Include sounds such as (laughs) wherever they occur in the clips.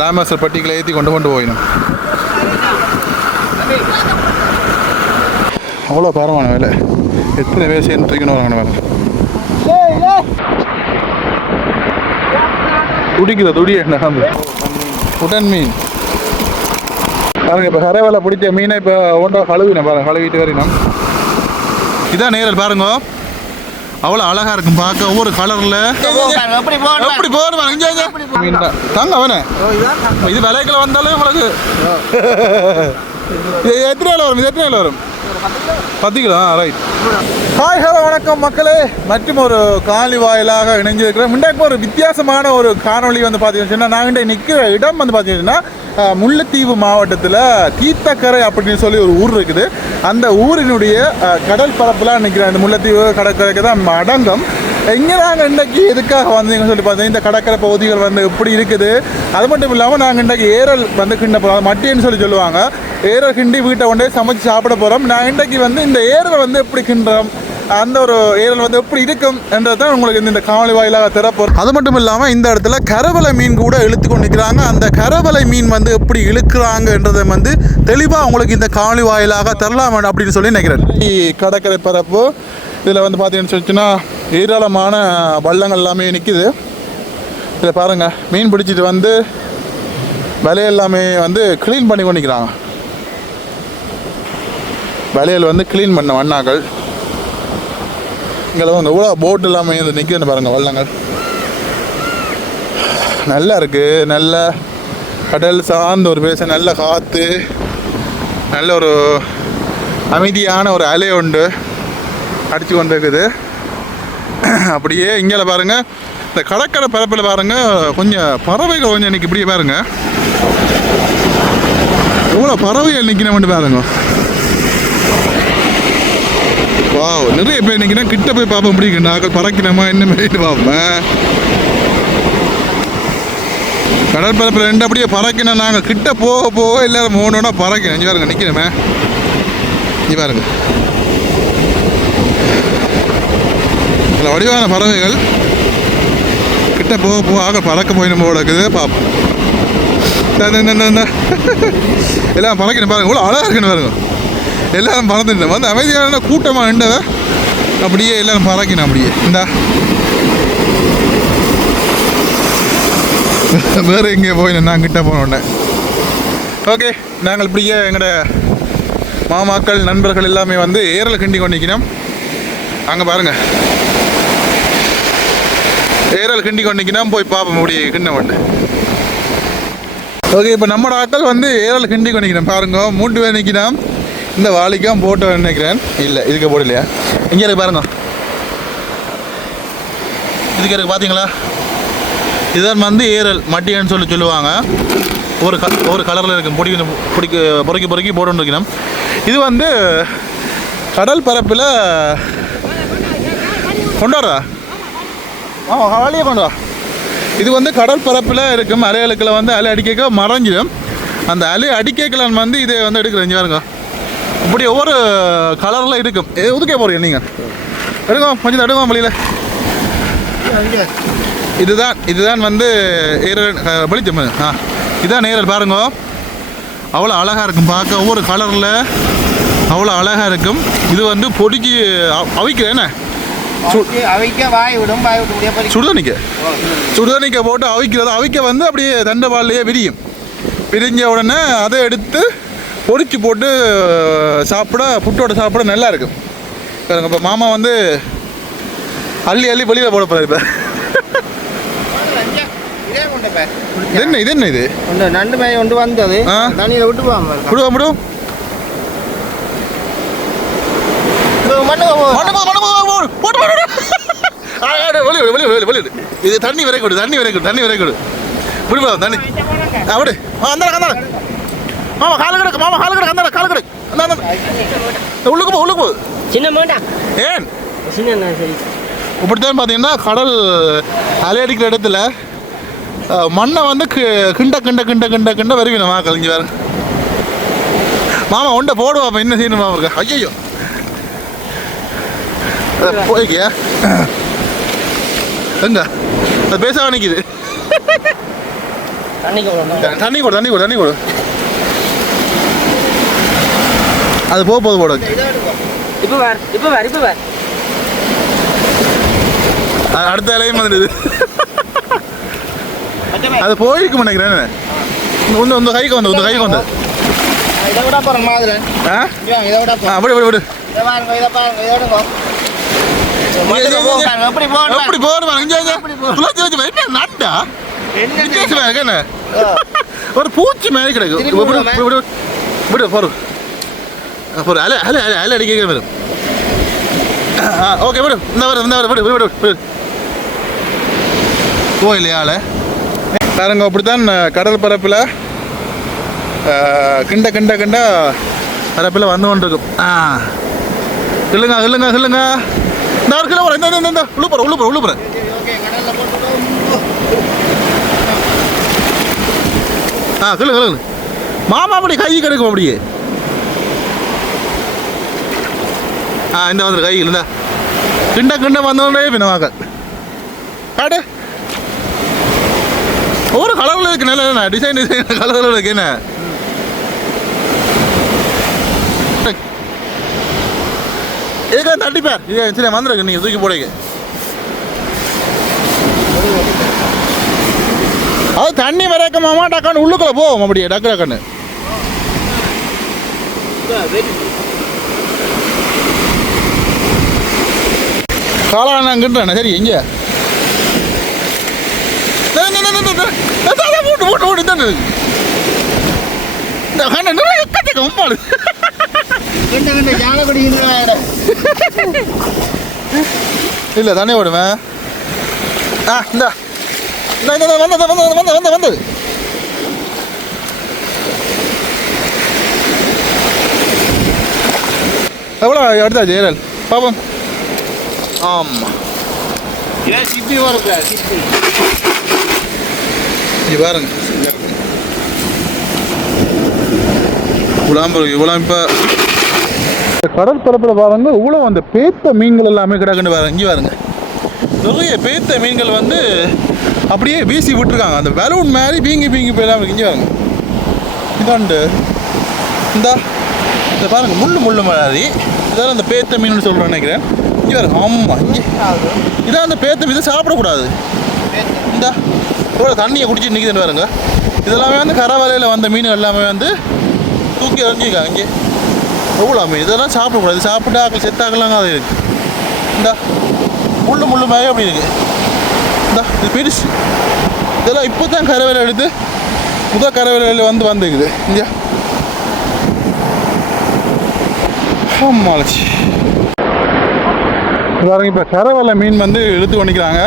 லாமசர் பட்டிகளை ஏற்றி கொண்டு கொண்டு போயிடும் அவ்வளோ பாரமான வேலை. எத்தனை பேர் சேர்ந்து தூக்கணும் வராங்க வேலை துடிக்குதா துடி என்ன உடன் மீன். பாருங்க இப்போ கரை வேலை பிடிச்ச மீனை இப்போ ஒன்றா கழுவினேன் பாருங்க கழுவிட்டு வரையணும் இதான் நேரல் பாருங்க. அவ்வளோ அழகா இருக்கும் பார்க்க. ஒவ்வொரு கலரில் எப்படி தான் தாங்க அவனே. இது விலைக்குள்ள வந்தாலும் உங்களுக்கு இது எத்தனை கிலோ வரும்? இது எத்தனை கிலோ வரும்? பத்து கிலோ ஆ ரைட் ஹாய் ஹலோ வணக்கம் மக்களே. மற்றும் ஒரு காலி வாயிலாக இணைஞ்சிருக்கிறோம் இன்றைக்கு ஒரு வித்தியாசமான ஒரு காணொளி வந்து பார்த்தீங்கன்னா நாங்கள் இன்றைக்கு நிற்கிற இடம் வந்து பார்த்தீங்கன்னா முல்லைத்தீவு மாவட்டத்தில் தீத்தக்கரை அப்படின்னு சொல்லி ஒரு ஊர் இருக்குது. அந்த ஊரினுடைய கடல் பரப்புலாம் நிற்கிற அந்த முல்லைத்தீவு கடற்கரைக்கு தான் அடங்கம் இங்கே நாங்கள் இன்றைக்கி எதுக்காக வந்தீங்கன்னு சொல்லி பார்த்தீங்கன்னா இந்த கடற்கரை பகுதிகள் வந்து எப்படி இருக்குது? அது மட்டும் இல்லாமல் நாங்கள் இன்றைக்கு ஏரல் வந்து கிண்ட போகிறோம் மட்டின்னு சொல்லி சொல்லுவாங்க. ஏரல் கிண்டி வீட்டை கொண்டே சமைச்சு சாப்பிட போகிறோம் நான் இன்றைக்கி வந்து இந்த ஏரலை வந்து எப்படி கிண்டுறோம்? அந்த ஒரு ஏரல் வந்து எப்படி இருக்கும் என்றதான் உங்களுக்கு இந்த- இந்த காவலி வாயிலாக திறப்போம் அது மட்டும் இல்லாமல் இந்த இடத்துல கரவலை மீன் கூட இழுத்து கொண்டு நிற்கிறாங்க அந்த கரவலை மீன் வந்து எப்படி இழுக்கிறாங்கன்றதை வந்து தெளிவாக உங்களுக்கு இந்த காவலி வாயிலாக தரலாம் அப்படின்னு சொல்லி நினைக்கிறேன். கடற்கரை பரப்பு இதில் வந்து பார்த்தீங்கன்னு சொல்லிச்சுன்னா ஏராளமான வள்ளங்கள் எல்லாமே நிற்கிது இதில் பாருங்கள் மீன் பிடிச்சிட்டு வந்து வலையை எல்லாமே வந்து க்ளீன் பண்ணி கொண்டிக்கிறாங்க வலையில் வந்து க்ளீன் பண்ண வண்ணாக்கள். இங்கே வந்து எவ்வளோ போட் எல்லாமே இது நிற்கிதுன்னு பாருங்கள் வள்ளங்கள். நல்லா இருக்குது நல்ல கடல் சார்ந்த ஒரு பேச நல்ல காற்று நல்ல ஒரு அமைதியான ஒரு அலை உண்டு அடித்து கொண்டிருக்குது. அப்படியே இங்கே பாருங்கள் இந்த கடற்கரை பரப்பில் பாருங்கள் கொஞ்சம் பறவைகள் கொஞ்சம் இன்னைக்கு இப்படியே பாருங்கள் எவ்வளோ பறவைகள் நிற்கணும்னு பாருங்கள் வாவ் நிறைய பேர் நிற்கினா கிட்ட போய் பார்ப்போம் இப்படி நாங்கள் பறக்கணுமா என்ன மாதிரி பார்ப்பேன் கடற்பரப்பில் ரெண்டு அப்படியே பறக்கணும் நாங்கள் கிட்ட போக போக எல்லாரும் மூணுனா பறக்கணும் இங்கே பாருங்க நிற்கணுமே இங்கே பாருங்க. நல்ல வடிவான பறவைகள். கிட்ட போக போக ஆக பறக்க போயிடும் போல இருக்குது பார்ப்போம். எல்லாம் பறக்கணும் பாருங்க இவ்வளோ அழகாக இருக்குன்னு பாருங்க. எல்லாரும் பறந்துட்டு வந்து அமைதியான கூட்டமாக நின்றத அப்படியே எல்லாரும் பறக்கணும் அப்படியே. இந்தா. வேறு எங்கே போய் நான் கிட்ட போனோடனே ஓகே நாங்கள் இப்படியே எங்களோட மாமாக்கள் நண்பர்கள் எல்லாமே வந்து ஏரலை கிண்டி கொண்டிக்கணும் அங்கே பாருங்கள் ஏரல் கிண்டி கொண்டிக்கணும் போய் பார்ப்போம் அப்படி கிண்ண ஒன்று ஓகே இப்போ நம்மளோட ஆட்கள் வந்து ஏரல் கிண்டி கொண்டிக்கணும் பாருங்க மூன்று பேர் நிற்கணும் இந்த வாளிக்கும் போட்டு நினைக்கிறேன். இல்லை இதுக்கு போடலையா? இங்கே இருக்கு பாருங்க. இதுக்கு இருக்கு பார்த்தீங்களா இதுதான் வந்து ஏரல் மட்டின்னு சொல்லி சொல்லுவாங்க. ஒரு க ஒரு கலரில் இருக்கும் பொடி பொடிக்கு பொறுக்கி பொறுக்கி போட்டு இருக்கணும். இது வந்து கடல் பரப்பில் கொண்டு வரா ஆ வழியே கொண்டு வா. இது வந்து கடல் பரப்பில் இருக்கும் அலைகளுக்கில் வந்து அலை அடிக்க மறைஞ்சிடும். அந்த அலை அடிக்கலான் வந்து இதை வந்து எடுக்கிறேன் இங்கே பாருங்க. இப்படி ஒவ்வொரு கலரில் இருக்கும் ஒதுக்கே போகிறீங்க நீங்கள் எடுங்க கொஞ்சம் எடுங்க வழியில் இதுதான் இதுதான் வந்து ஏரல் வெளிச்சம் ஆ இதுதான் நேரல் பாருங்க. அவ்வளோ அழகாக இருக்கும். பார்க்க ஒவ்வொரு கலரில் அவ்வளோ அழகாக இருக்கும். இது வந்து பொடிக்கு அ- அவிக்கிறேன் என்ன? சுடுதண்ணிக்க? சுடுதண்ணிக்க போட்டு அவிக்கிறது அவிக்க வந்து அப்படியே தண்டவாளிலேயே விரியும். விரிஞ்ச உடனே அதை எடுத்து பொரிச்சு போட்டு சாப்பிட புட்டோட சாப்பிட நல்லா இருக்கும் பாருங்க இப்போ மாமா வந்து அள்ளி அள்ளி வெளியில் போட போகிறார் இப்போ. இதே என்ன இது என்ன இது? நண்டு மேய் கொண்டு வந்தது. தண்ணியில் விட்டு விடுவோம் மண்ணு மண்ணு போ, மண்ணு போ, போ, போட்டு போட்டு, போட்டு. ஆ, ஆ, வெளிய விடு, வெளிய விடு, வெளிய விடு. இது தண்ணி வரை கொடு தண்ணி வரை கொடு தண்ணி வரை கொடு விடுவா தண்ணி. ஆ அந்த அந்த மாமா காலு கிடக்கு மாமா காலு கிடக்கு அந்த காலு கிடக்கு. அந்த அந்த உள்ளுக்கு போ உள்ளுக்கு போ. சின்ன மாட்டா ஏன்? சின்ன சரி. இப்படித்தான் பார்த்தீங்கன்னா கடல் அலை அடிக்கிற இடத்துல மண்ணை வந்து கிண்ட கிண்ட கிண்ட கிண்ட கிண்ட வருவீங்க மா கழிஞ்சு வேறு மாமா உண்டை போடுவா அப்ப என்ன செய்யணும் மாமா இருக்கா? ஐயோ போய்க்கியா? எங்க? அது பேச நிற்கிது தண்ணி கொடு தண்ணி கொடு தண்ணி கொடு. அது போக போது போட இப்போ வேறு இப்போ வேறு இப்போ வேறு அடுத்த இலையும் வந்துடுது அது போயிருக்கும் நினைக்கிறேன் உந்த உந்த கைக்கு வந்து உந்த கைக்கு வந்து இதை விட போகிறோம் மாதிரி ஆ இதை விட ஆ விடு விடு இதை பாருங்க இதை பாருங்க இதை விடுங்க எப்படி எப்படி. என்ன நண்டா என்ன ஒரு பூச்சி மாதிரி கிடக்கு திருப்பி விடு விடுமா? விடு அலை அல அல அல அல அடிக்க வரும் ஆ ஓகே மேடம் இந்த வரும் இந்த வரும் விடு விடு விடு இல்லையா போயில்லையா பாருங்க அப்படித்தான் கடல் பரப்பில் கிண்ட கிண்ட கிண்ட பரப்பில் வந்து கொண்டிருக்கும் ஆ இல்லைங்க இல்லைங்க இல்லைங்க இந்த ஒரு கிலோ இந்த இந்த, இந்த இந்த உள்ள போகிற உள்ள போகிற உள்ள ஆ சொல்லுங்க சொல்லுங்க மாமா அப்படி கை கிடைக்கும் அப்படியே இந்த வந்து വന്നിട്ട്? இல்ல എന്താ கிண்ட കിണ്ട വന്നോണ്ടേ പിന്നെ വാക്ക കാട്ട് ஒரு கலரில் இருக்கு நல்ல டிசைன் டிசைன் கலரில் இருக்கு என்ன இதுக்காக தட்டி பேர் இது சரி வந்துருக்கு நீங்கள் தூக்கி போடுங்க அது தண்ணி வரைக்க மாமா டக்கான்னு உள்ளுக்குள்ள போவோம் அப்படியே டக்கு டக்குன்னு காளானாங்கிட்டானே சரி எங்கே போட்டு போட்டு ஓடி தான் இந்த கண்ண நிறைய எக்கச்சக்க இல்லை தானே ஓடுவேன் ஆ இந்த. வந்தது வந்தது எவ்வளோ அடுத்தா ஜெயரல் பாப்போம். ஆமாம் ஏன் சிப்பி வருங்க சிப்பி இங்கே பாருங்க. இவ்வளோ இவ்வளோ இப்போ பாருங்க இவ்வளோ அந்த பேத்த மீன்கள் எல்லாமே கிடக்குன்னு பாருங்க இங்கே பாருங்க. நிறைய பேத்த மீன்கள் வந்து அப்படியே வீசி விட்டுருக்காங்க. அந்த பலூன் மாதிரி பீங்கி பீங்கி போயிடாம இங்கே பாருங்க. இதாண்டு. இந்த இந்த பாருங்க முள்ளு முள்ளு மாதிரி. இதான் அந்த பேத்த மீன் சொல்கிறேன் நினைக்கிறேன். இங்கே பாருங்க ஆமாம் இங்கே. இதான் அந்த பேத்து மீன் சாப்பிடக்கூடாது. இந்த இவ்வளோ தண்ணியை குடிச்சு நிற்கிதுன்னு பாருங்க. இதெல்லாமே வந்து கரை வலையில் வந்த மீன் எல்லாமே வந்து தூக்கி எறிஞ்சிருக்காங்க. இங்கே எவ்வளோ மீன்? இதெல்லாம் சாப்பிடக்கூடாது. சாப்பிட்டு ஆக்கள் செத்தாக்கலாங்க அது இருக்கு இந்த முள்ளு முள்ளு மேலே அப்படி இருக்கு. இந்த இது பெருசு இதெல்லாம் இப்போ தான் கரை வலை எடுத்து முதல் கரை வலையில் வந்து வந்துக்குது இங்கே ஆமாச்சு பாருங்க இப்போ கரவலை மீன் வந்து இழுத்து பண்ணிக்கிறாங்க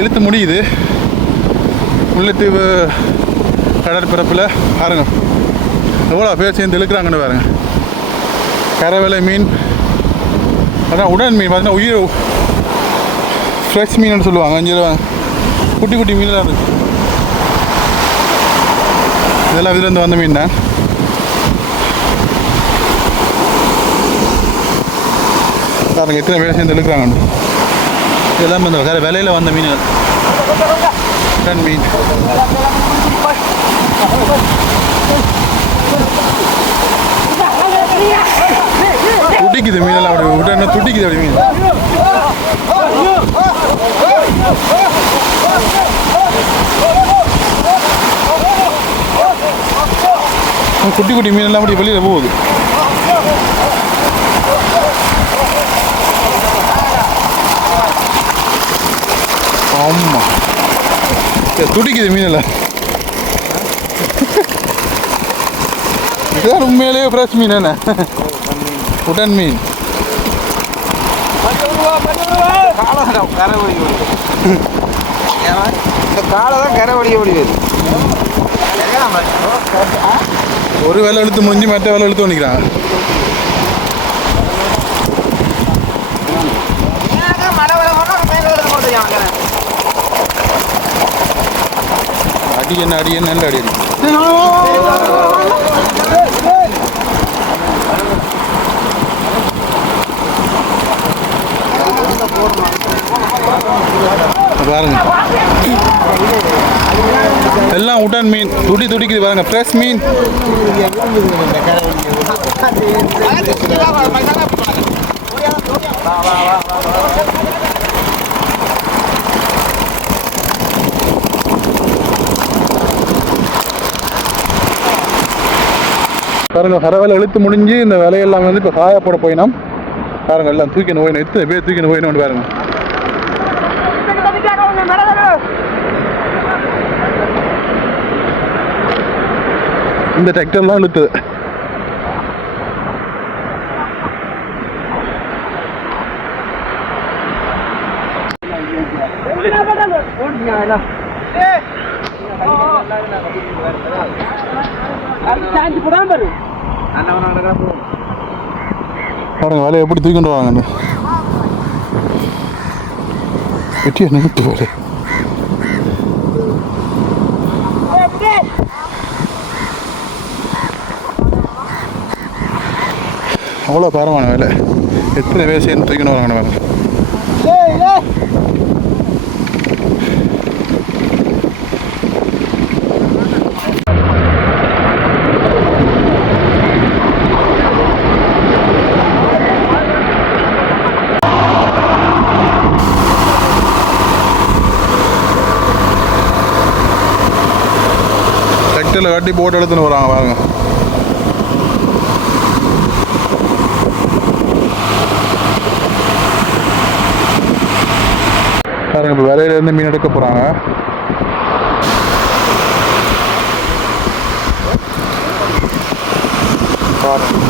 இழுத்து முடியுது. முல்லைத்தீவு கடற்பரப்பில் பாருங்க. எவ்வளோ பேர் சேர்ந்து இழுக்கிறாங்கன்னு பாருங்க. கரவலை மீன் அதான் உடன் மீன் பார்த்தீங்கன்னா உயிர் ஃப்ரெஷ் மீன் சொல்லுவாங்க அஞ்சு ரூபா குட்டி குட்டி மீன்லாம் இருக்குது இதெல்லாம் இதுலேருந்து வந்த மீன் தான். பாருங்க எத்தனை பேர் சேர்ந்து இழுக்கிறாங்க இதெல்லாம் இந்த வேறு விலையில் வந்த மீன்கள். உடன் மீன். துடிக்குது மீனெல்லாம் அப்படி உடனே துடிக்குது அப்படி மீன். குட்டி குட்டி மீனெல்லாம் அப்படி வெளியில் போகுது. ஆமாம் துடிக்குது மீனில் இதுதான் உண்மையிலேயே ஃப்ரெஷ் மீன் என்ன? உடன் மீன். இந்த காலை தான் கரை வடிக்க முடியாது ஒரு வேலை இழுத்து முடிஞ்சு மற்ற வேலை இழுத்து பண்ணிக்கிறாங்க என்ன அடியன் நல்ல அடி பாருங்க. எல்லாம் உடன் மீன். துடி துடிக்குது பாருங்க. ஃப்ரெஷ் மீன். பாருங்க கரவேலை இழுத்து முடிஞ்சு இந்த வேலையெல்லாம் வந்து இப்போ காய போட போயினோம். பாருங்கள் எல்லாம் தூக்கின்னு போயிடும் எத்தனை பேர் தூக்கின்னு போயினோன்னு பாருங்க இந்த டிராக்டர்லாம் இழுத்துது பாருங்க வேலையை எப்படி தூக்கிட்டு வராங்கன்னு வெட்டியை நிறுத்து வேலை அவ்வளோ பாரமான வேலை. எத்தனை பேர் சேர்ந்து தூக்கின்னு பாருங்க. கட்டில் கட்டி போட்டு எடுத்துன்னு வராங்க பாருங்க. பாருங்க இப்போ வேலையிலேருந்து மீன் எடுக்க போகிறாங்க பாருங்க.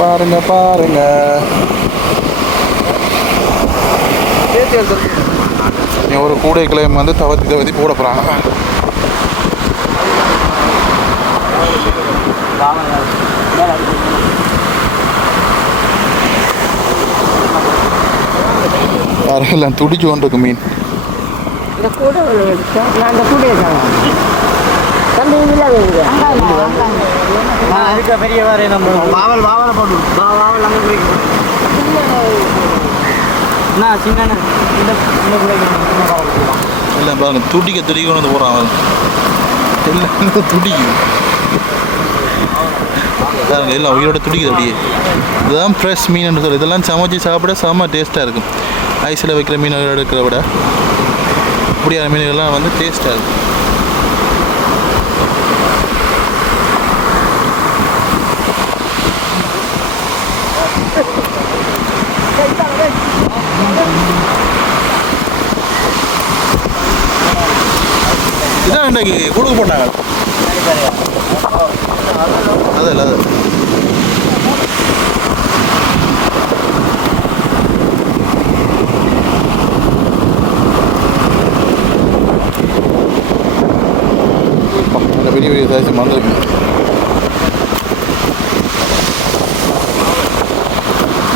பாருங்க பாருங்க. ஒரு கூடை கிளையம் வந்து தவத்தி தவத்தி போட போகிறாங்க பாருங்க எல்லாம் துடிச்சு கொண்டிருக்கு மீன்? இந்த கூடை நான் அந்த கூடையை காணும் தம்பி இதில் பெரிய நம்ம வாவல் வாவல போட்டு வாவல் அங்கே குடிக்கும் சின்ன இந்த எல்லாம் பாருங்க துடிக்க துடிக்க கொண்டு வந்து போகிறான் துடிக்கும் பாருங்க எல்லாம் உயிரோட துடிக்குது அப்படியே. இதுதான் ஃப்ரெஷ் மீன் சொல்லி. இதெல்லாம் சமைச்சு சாப்பிட செம்ம டேஸ்ட்டாக இருக்கும். ஐஸில் வைக்கிற மீன் எடுக்கிறத விட. இப்படியான மீன்கள்லாம் வந்து டேஸ்ட்டாக இருக்கும். தான் இன்றைக்கு கொடுக்க போட்டாங்க. அது இல்லை அது பெரிய பெரிய சாய்ச்சி மறந்துருக்கு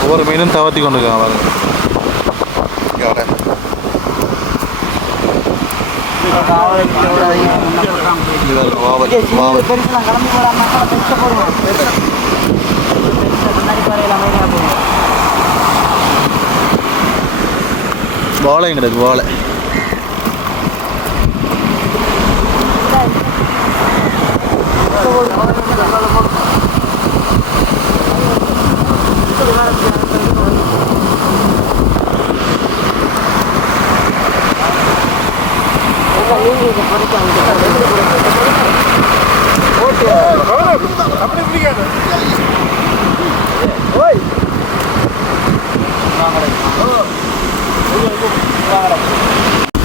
ஒவ்வொரு மீனும் தவத்தி கொண்டு இருக்காங்க பாருங்க இங்க வரேன். இது பாருங்க, வாவல் வாவல் வாழை. கிடக்கு வாழை.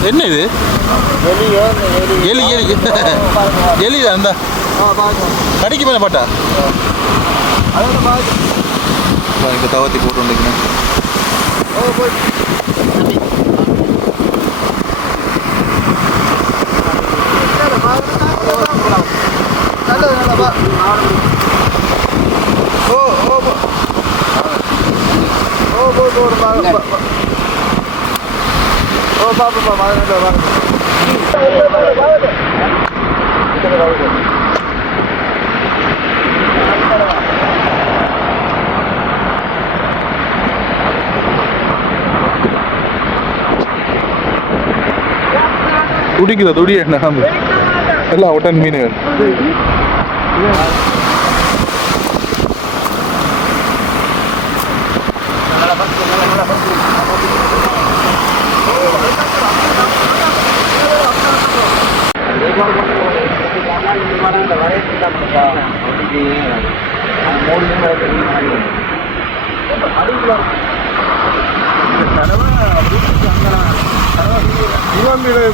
என்ன இது? எலி எலி. எலி தான் அந்த கடிக்கு மேலே பாட்டா? இந்த தவத்தி போட்டு வந்துக்கணும் ஓ ஓ ஓ போ போ ஒரு ஓ பாப்பா எல்லாம் ஒட்டன் மீன்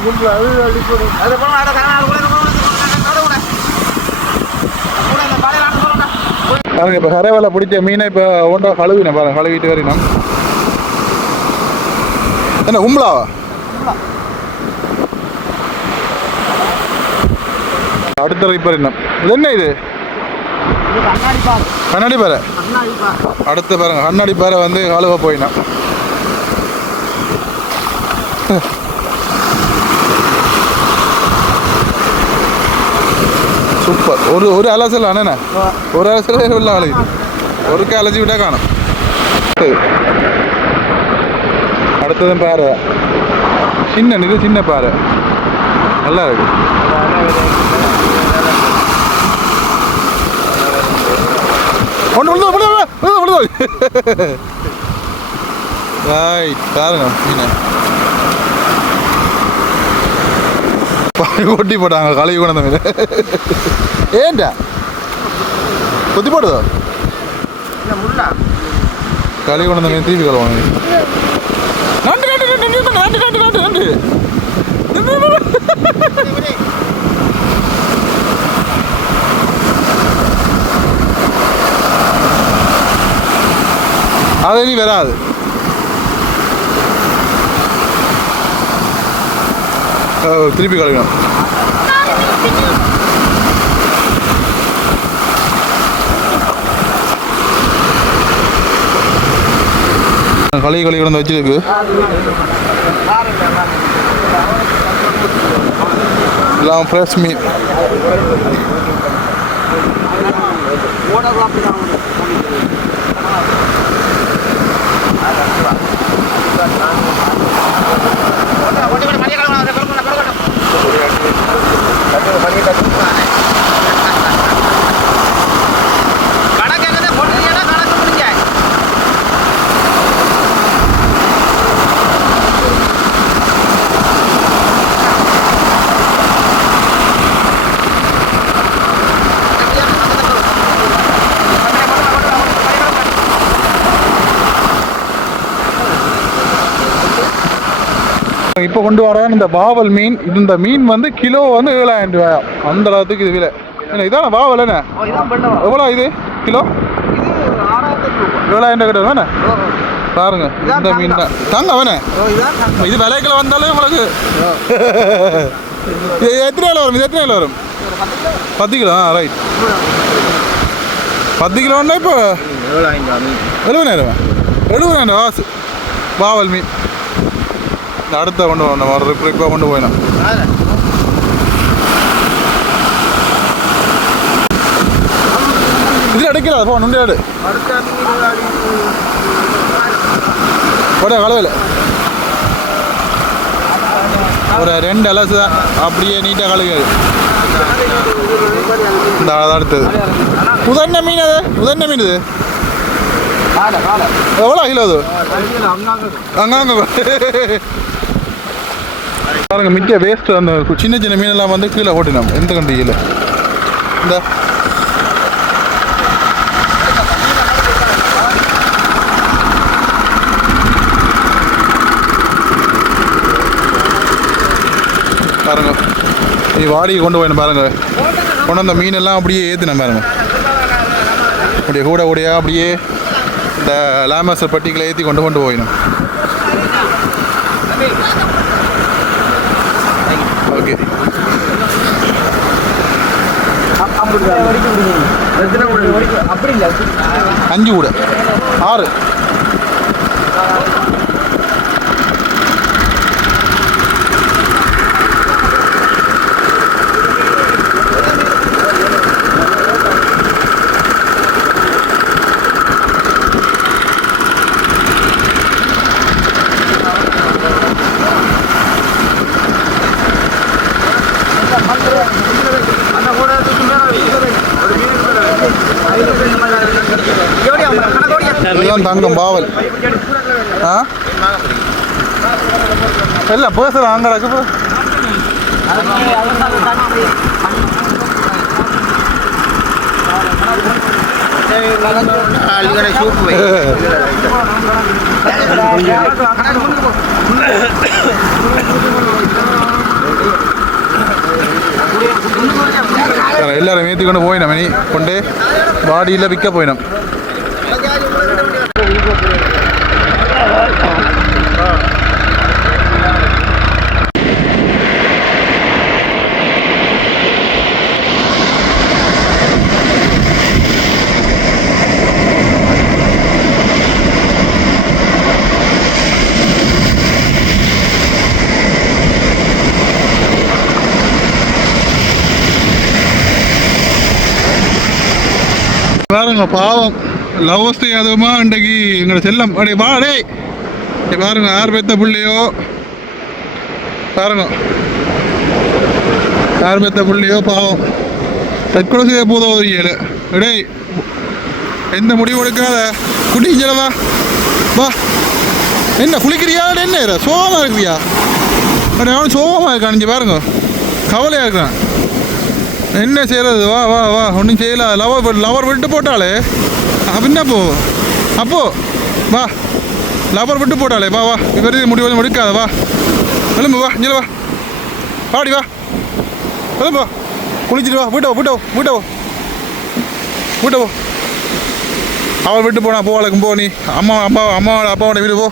கும்பில் அது அடிப்படும் அது போனால் பாருங்க இப்போ கரைவலை பிடிச்ச மீனை இப்போ ஒன்றா கழுவினேன் பாருங்க கழுவிட்டு வரணும் என்ன கும்பலாவா அடுத்த ரிப்பேர் என்ன இது என்ன இது? கண்ணாடி பாரு பாறை. அடுத்து பாருங்க கண்ணாடி பாறை வந்து கழுவ போயினா സൂപ്പർ ഒരു ഒരു അലസലാണ് എന്നാ ഒരു അലസല ഉള്ള ആള് ഒരു അലജി ഇവിടെ കാണും അടുത്തതും പാര சின்ன இது சின்ன பாறை நல்லா இருக்கு ரைட் பாருங்க மீன் (laughs) கொட்டி போட்டாங்க கழுவி கொண்ட மீன் ஏன்டா? கொத்தி போடுதோ கழுவி கொண்ட மீன் திருப்பி கழுவாங்க நண்டு நண்டு நண்டு நண்டு நண்டு நண்டு நண்டு நண்டு. அது இனி வராது. திருப்பி கழுவினோம் கழுவி கழுவி கொண்டு வச்சிருக்கு. எல்லாம் ஃப்ரெஷ் மீன் とどれだけ、例えば、マネ。இப்போ கொண்டு வரேன் இந்த வாவல் மீன் இந்த மீன் வந்து கிலோ வந்து ஏழாயிரம் ரூபாய். அந்த அளவுக்கு இது விலை. என்ன இதான வாவல் என்ன? எவ்வளோ இது? கிலோ? ஏழாயிரம் ரூபாய் கிட்ட தானே? பாருங்க இந்த மீன் தான். தாங்க அவனே. இது விலைக்குள்ள வந்தாலும் உங்களுக்கு (laughs) இது எத்தனை கிலோ வரும்? இது எத்தனை கிலோ வரும்? பத்து கிலோ ஆ ரைட் பத்து கிலோன்னா இப்போ எழுபதாயிரம் எழுபதாயிரம் வாசு. வாவல் மீன். അടുത്ത കൊണ്ട് പോകണം റിപ്പ് റിപ്പോ കൊണ്ട് പോയിനാ ഇതിലടക്കില്ല ഫോൺ ഉണ്ട് ആട് ஒரே அளவில் ஒரு ரெண்டு அலசு தான். அப்படியே நீட்டாக கழுகாது இந்த அடுத்தது. உதண்ண மீன் அது? உதண்ண மீன் இது? எவ்வளோ கிலோ அது? அங்காங்க பாருங்க மிக்க வேஸ்ட் அந்த சின்ன சின்ன மீனெல்லாம் வந்து கீழே ஓட்டினோம். எந்த கண்டி கீழே? இந்த பாருங்க. இது வாடகை கொண்டு போயிடும் பாருங்க. கொண்டு வந்த மீனெல்லாம் அப்படியே ஏற்றினேன் பாருங்க. அப்படியே கூட கூடையா அப்படியே இந்த லாமஸ் பட்டிகளை ஏற்றி கொண்டு கொண்டு போயிடும் ஓகே அப்படி இல்லை அஞ்சு கூட. ஆறு. தான் தங்கம் பாவல். ஆ? இல்ல பேசுகிறேன் அங்கடக்கு கிடக்கு எல்லாரும் ஏற்றிக்கொண்டு போயினோம் இனி கொண்டு. பாடியில் விற்க போயினோம் பாருங்க பாவம் லவ்ஸ்து அதுவுமா இன்றைக்கு எங்களை செல்லம். அடே வா டேய் இங்க பாருங்க யார் பெத்த பிள்ளையோ? பாருங்க. யார் பெத்த பிள்ளையோ? பாவம். தற்கொலை செய்ய போதோ ஒரு ஏழு. டேய் எந்த முடிவு எடுக்காத? குடிஞ்சலவா வா. என்ன குளிக்கிறியா? என்ன சோகமாக இருக்கிறியா அடே அவன் சோகமாக இருக்கான் நீங்கள் பாருங்க. கவலையாக இருக்கிறான் என்ன செய்யறது? வா வா வா. ஒன்றும் செய்யல. லவர் லவர் விட்டு போட்டாளே. அப்படின்னா போ. அப்போ வா. லவர் விட்டு போட்டாளே. வா வா. இவர் முடிவு முடிக்காத வா. எழும்பு வா. இங்கே வா. பாடி வா. எழும்பு வா. குளிச்சுட்டு வா. வீட்டவோ வீட்டவோ வீட்டவோ வீட்டவோ அவள் விட்டு போனா போவாளுக்கும் போ நீ. அம்மா அப்பா அம்மாவோட அப்பாவோட வீடு போ.